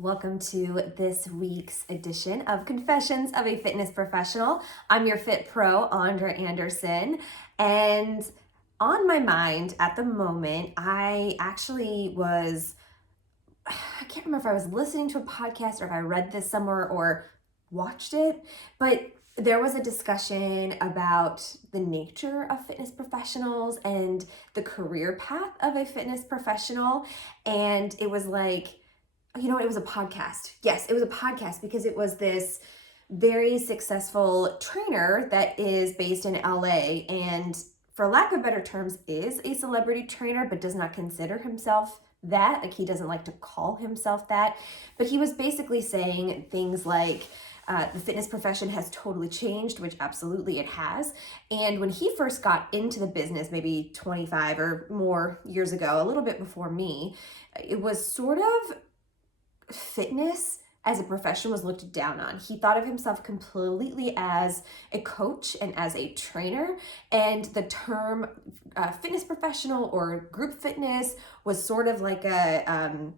Welcome to this week's edition of Confessions of a Fitness Professional. I'm your Fit Pro, Andra Anderson, and on my mind at the moment, I can't remember if I was listening to a podcast or if I read this somewhere or watched it, but there was a discussion about the nature of fitness professionals and the career path of a fitness professional, and it was like, it was a podcast. Yes, it was a podcast because it was this very successful trainer that is based in LA and, for lack of better terms, is a celebrity trainer but does not consider himself that. Like, he doesn't like to call himself that. But he was basically saying things like, the fitness profession has totally changed, which absolutely it has. And when he first got into the business, maybe 25 or more years ago, a little bit before me, it was sort of fitness as a profession was looked down on. He thought of himself completely as a coach and as a trainer, and the term fitness professional or group fitness was sort of like the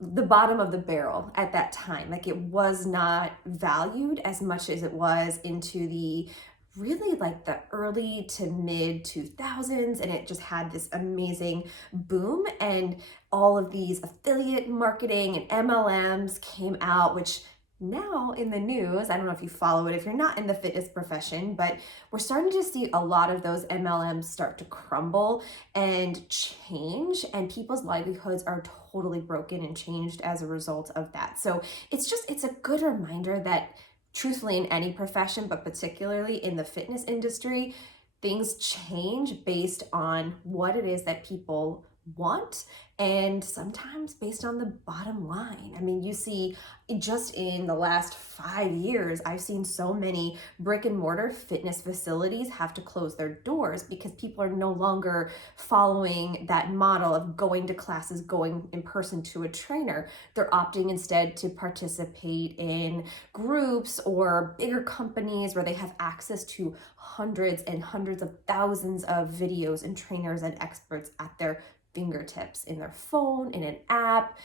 bottom of the barrel at that time. Like, it was not valued as much as it was into the really like the early to mid 2000s, and it just had this amazing boom, and all of these affiliate marketing and MLMs came out, which now in the news, I don't know if you follow it if you're not in the fitness profession, but we're starting to see a lot of those MLMs start to crumble and change, and people's livelihoods are totally broken and changed as a result of that. So it's a good reminder that, truthfully, in any profession, but particularly in the fitness industry, things change based on what it is that people want, and sometimes based on the bottom line. I mean, you see, just in the last 5 years, I've seen so many brick and mortar fitness facilities have to close their doors because people are no longer following that model of going to classes, going in person to a trainer. They're opting instead to participate in groups or bigger companies where they have access to hundreds and hundreds of thousands of videos and trainers and experts at their fingertips, in their phone, in an app,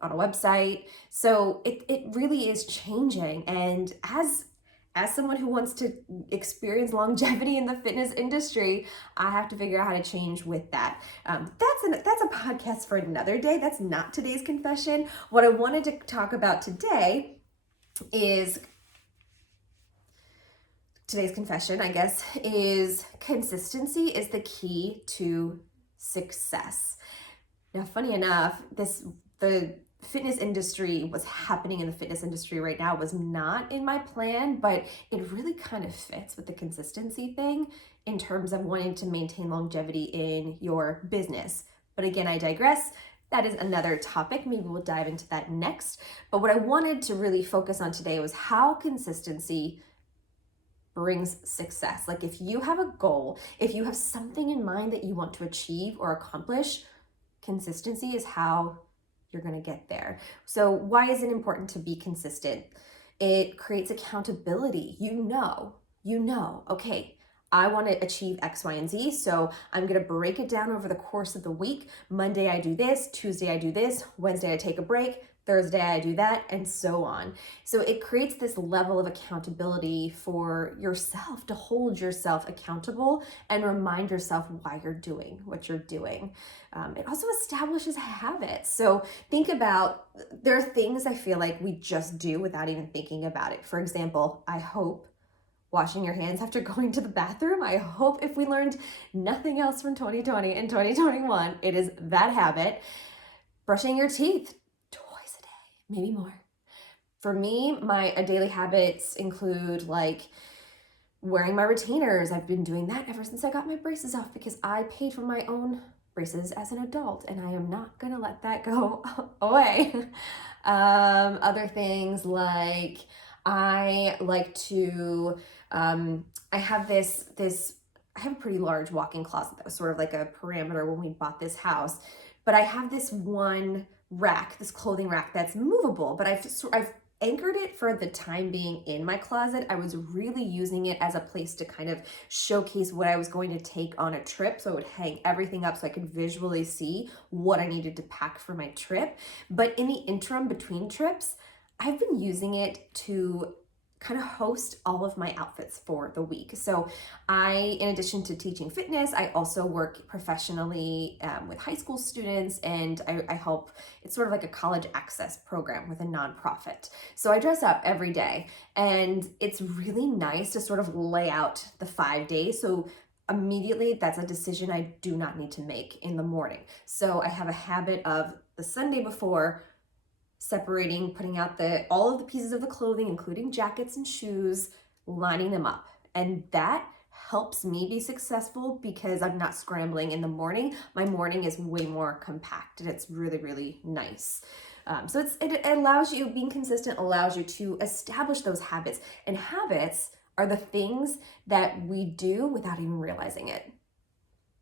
on a website. So it really is changing. And as someone who wants to experience longevity in the fitness industry, I have to figure out how to change with that. That's a podcast for another day. That's not today's confession. What I wanted to talk about today is, today's confession, I guess, is consistency is the key to success. Now, funny enough, the fitness industry, what's happening in the fitness industry right now, was not in my plan, but it really kind of fits with the consistency thing in terms of wanting to maintain longevity in your business. But again, I digress. That is another topic. Maybe we'll dive into that next. But what I wanted to really focus on today was how consistency brings success. Like, if you have a goal, if you have something in mind that you want to achieve or accomplish, consistency is how you're going to get there. So why is it important to be consistent? It creates accountability. You know, okay, I want to achieve X, Y, and Z. So I'm going to break it down over the course of the week. Monday, I do this. Tuesday, I do this. Wednesday, I take a break. Thursday, I do that, and so on. So it creates this level of accountability for yourself, to hold yourself accountable and remind yourself why you're doing what you're doing. It also establishes habits. So think about, there are things I feel like we just do without even thinking about it. For example, I hope washing your hands after going to the bathroom. I hope, if we learned nothing else from 2020 and 2021, it is that habit. Brushing your teeth twice a day, maybe more. For me, my daily habits include like wearing my retainers. I've been doing that ever since I got my braces off because I paid for my own braces as an adult, and I am not gonna let that go away. Other things like I like to, I have I have a pretty large walk-in closet that was sort of like a parameter when we bought this house, but I have this one rack, this clothing rack that's movable, but I've anchored it for the time being in my closet. I was really using it as a place to kind of showcase what I was going to take on a trip. So I would hang everything up so I could visually see what I needed to pack for my trip. But in the interim between trips, I've been using it to kind of host all of my outfits for the week. So in addition to teaching fitness, I also work professionally with high school students, and I help, it's sort of like a college access program with a nonprofit. So I dress up every day, and it's really nice to sort of lay out the 5 days. So immediately, that's a decision I do not need to make in the morning. So I have a habit of the Sunday before separating, putting out all of the pieces of the clothing, including jackets and shoes, lining them up. And that helps me be successful because I'm not scrambling in the morning. My morning is way more compact, and it's really, really nice. So it allows you, being consistent allows you to establish those habits. And habits are the things that we do without even realizing it.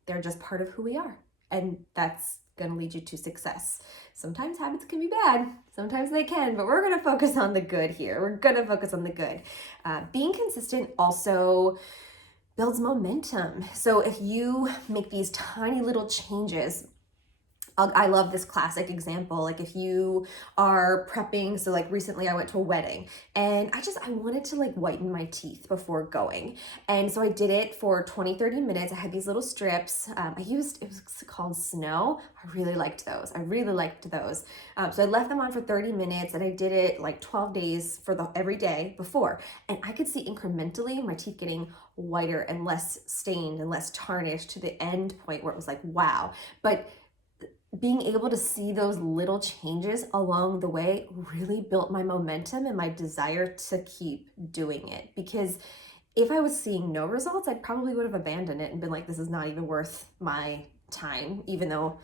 They're just part of who we are. And that's going to lead you to success. Sometimes habits can be bad, sometimes they can, but we're going to focus on the good here. We're going to focus on the good. Being consistent also builds momentum. So if you make these tiny little changes, I love this classic example. Like if you are prepping, so like recently I went to a wedding and I wanted to like whiten my teeth before going. And so I did it for 20, 30 minutes. I had these little strips. It was called Snow. I really liked those. So I left them on for 30 minutes and I did it like 12 days for every day before. And I could see incrementally my teeth getting whiter and less stained and less tarnished to the end point where it was like, wow. But being able to see those little changes along the way really built my momentum and my desire to keep doing it. Because if I was seeing no results, I probably would have abandoned it and been like, this is not even worth my time, even though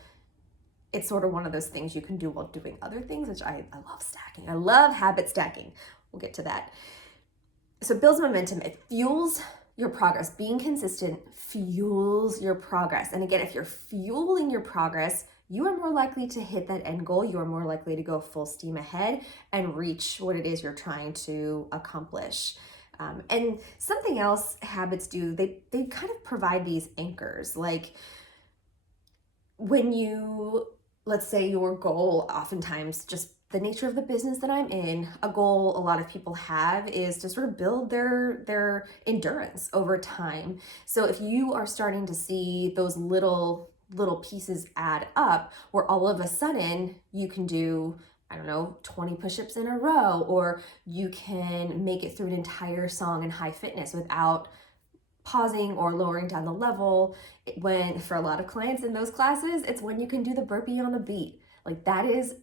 it's sort of one of those things you can do while doing other things, which I love stacking. I love habit stacking. We'll get to that. So it builds momentum. It fuels your progress. Being consistent fuels your progress. And again, if you're fueling your progress, you are more likely to hit that end goal. You are more likely to go full steam ahead and reach what it is you're trying to accomplish. And something else habits do, they kind of provide these anchors. Like when let's say your goal, oftentimes just the nature of the business that I'm in, a goal a lot of people have is to sort of build their endurance over time. So if you are starting to see those little pieces add up, where all of a sudden you can do, 20 push-ups in a row, or you can make it through an entire song in high fitness without pausing or lowering down the level. When for a lot of clients in those classes, it's when you can do the burpee on the beat. Like that is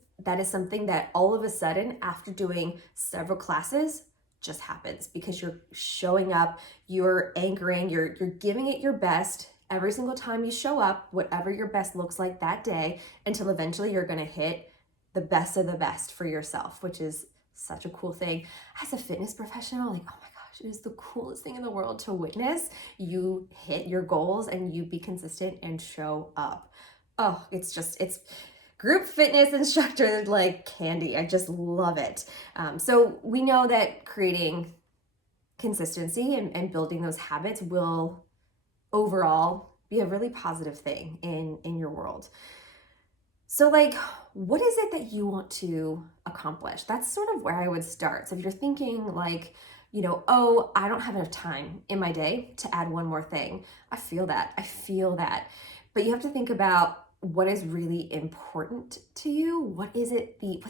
something that all of a sudden after doing several classes just happens because you're showing up, you're anchoring, you're giving it your best every single time you show up, whatever your best looks like that day, until eventually you're going to hit the best of the best for yourself, which is such a cool thing. As a fitness professional, like, oh my gosh, it is the coolest thing in the world to witness you hit your goals and you be consistent and show up. Oh, it's group fitness instructor like candy. I just love it. So we know that creating consistency and building those habits will overall be a really positive thing in your world. So like, what is it that you want to accomplish? That's sort of where I would start. So if you're thinking like, oh, I don't have enough time in my day to add one more thing. I feel that. But you have to think about what is really important to you. What's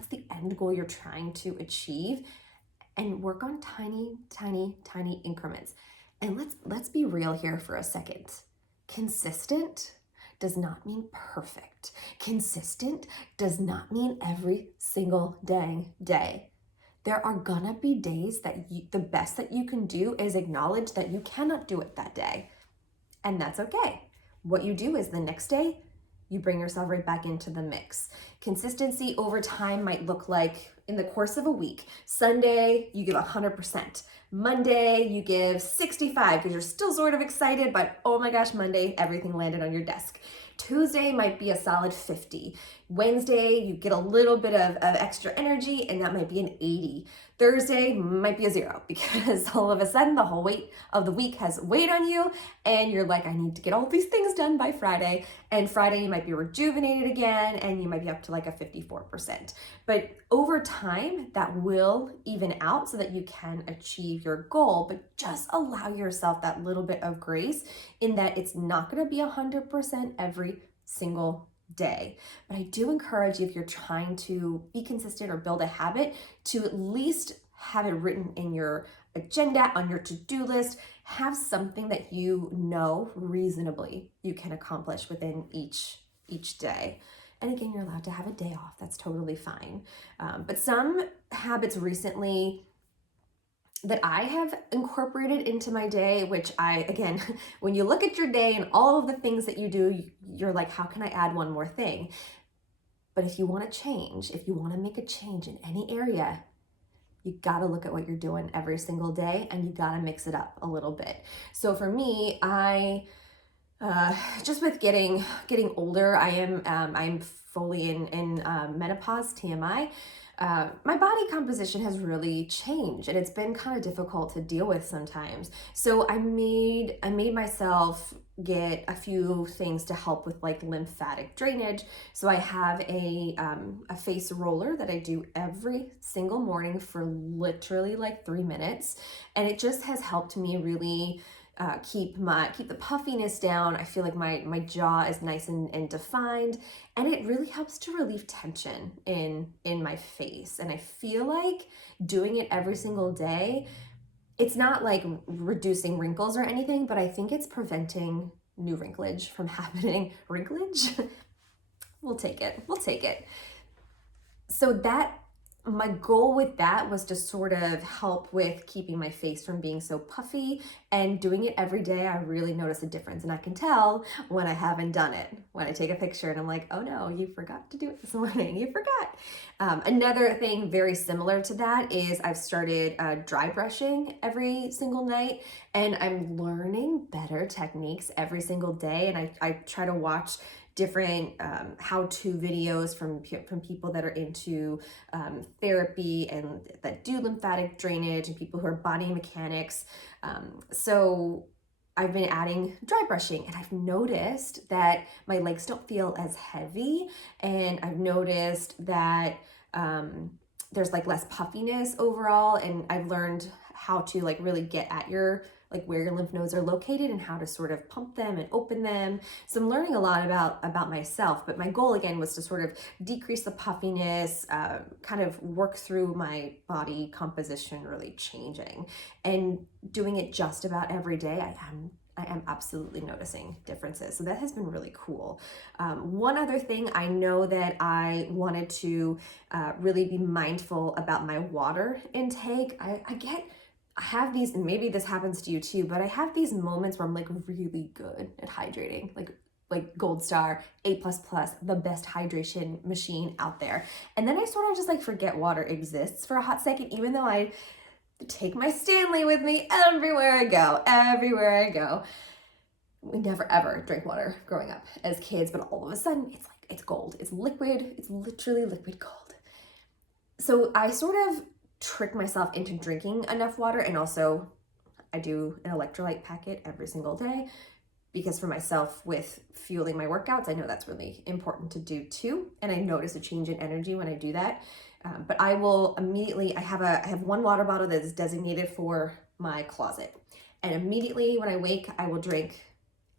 the end goal you're trying to achieve? And work on tiny, tiny, tiny increments. And let's be real here for a second. Consistent does not mean perfect. Consistent does not mean every single dang day. There are gonna be days that the best that you can do is acknowledge that you cannot do it that day. And that's okay. What you do is the next day, you bring yourself right back into the mix. Consistency over time might look like in the course of a week. Sunday, you give 100%. Monday, you give 65 because you're still sort of excited, but oh my gosh, Monday, everything landed on your desk. Tuesday might be a solid 50. Wednesday, you get a little bit of extra energy and that might be an 80. Thursday might be a 0 because all of a sudden the whole weight of the week has weighed on you and you're like, I need to get all these things done by Friday. And Friday you might be rejuvenated again and you might be up to like a 54%. But over time that will even out so that you can achieve your goal, but just allow yourself that little bit of grace in that it's not going to be 100% every single day. But I do encourage you, if you're trying to be consistent or build a habit, to at least have it written in your agenda, on your to-do list. Have something that you know reasonably you can accomplish within each day. And again, you're allowed to have a day off. That's totally fine. But some habits recently that I have incorporated into my day, which again, when you look at your day and all of the things that you do, you're like, how can I add one more thing? But if you want to change, if you want to make a change in any area, you got to look at what you're doing every single day and you got to mix it up a little bit. So for me, just with getting older, I'm fully in menopause, TMI. My body composition has really changed and it's been kind of difficult to deal with sometimes. So I made myself get a few things to help with like lymphatic drainage. So I have a face roller that I do every single morning for literally like 3 minutes. And it just has helped me really keep the puffiness down. I feel like my jaw is nice and defined, and it really helps to relieve tension in my face. And I feel like doing it every single day, it's not like reducing wrinkles or anything, but I think it's preventing new wrinklage from happening. Wrinklage? We'll take it. So that my goal with that was to sort of help with keeping my face from being so puffy, and doing it every day, I really notice a difference. And I can tell when I haven't done it, when I take a picture and I'm like, oh no, you forgot to do it this morning, you forgot. Another thing very similar to that is I've started dry brushing every single night, and I'm learning better techniques every single day. And I try to watch different how-to videos from people that are into therapy and that do lymphatic drainage, and people who are body mechanics. So I've been adding dry brushing, and I've noticed that my legs don't feel as heavy, and I've noticed that there's like less puffiness overall, and I've learned how to like really get at your like where your lymph nodes are located and how to sort of pump them and open them. So I'm learning a lot about myself, but my goal again was to sort of decrease the puffiness, kind of work through my body composition really changing, and doing it just about every day. I am absolutely noticing differences. So that has been really cool. One other thing, I know that I wanted to really be mindful about my water intake. I have these, and maybe this happens to you too, but I have these moments where I'm like really good at hydrating, like gold star, A++, the best hydration machine out there. And then I sort of just like forget water exists for a hot second, even though I take my Stanley with me everywhere I go. We never ever drank water growing up as kids, but all of a sudden it's gold. It's liquid. It's literally liquid gold. So I sort of trick myself into drinking enough water, and also I do an electrolyte packet every single day, because for myself with fueling my workouts, I know that's really important to do too, and I notice a change in energy when I do that. But I will immediately, I have one water bottle that is designated for my closet, and immediately when I wake, I will drink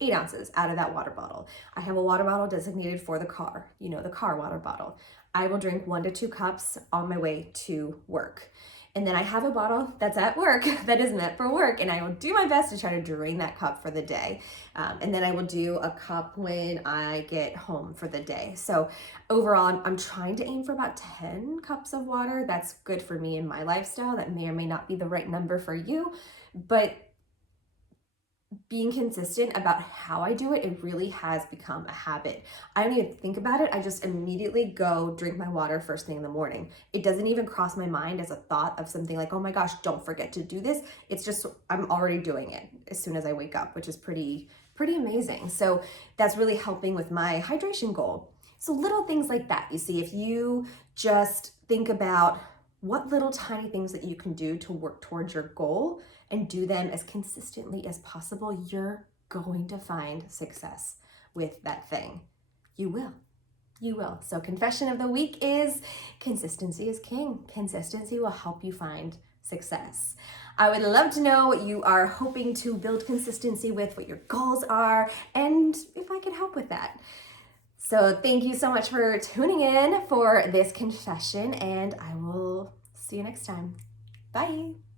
8 ounces out of that water bottle. I have a water bottle designated for the car, the car water bottle. I will drink 1 to 2 cups on my way to work. And then I have a bottle that's at work that is meant for work, and I will do my best to try to drain that cup for the day. And then I will do a cup when I get home for the day. So overall, I'm trying to aim for about 10 cups of water. That's good for me in my lifestyle. That may or may not be the right number for you, but being consistent about how I do it, it really has become a habit. I don't even think about it. I just immediately go drink my water first thing in the morning. It doesn't even cross my mind as a thought of something like, oh my gosh, don't forget to do this. It's just, I'm already doing it as soon as I wake up, which is pretty amazing. So that's really helping with my hydration goal. So little things like that. You see, if you just think about what little tiny things that you can do to work towards your goal and do them as consistently as possible, you're going to find success with that thing. You will. You will. So confession of the week is consistency is king. Consistency will help you find success. I would love to know what you are hoping to build consistency with, what your goals are, and if I could help with that. So thank you so much for tuning in for this confession, and I will see you next time. Bye.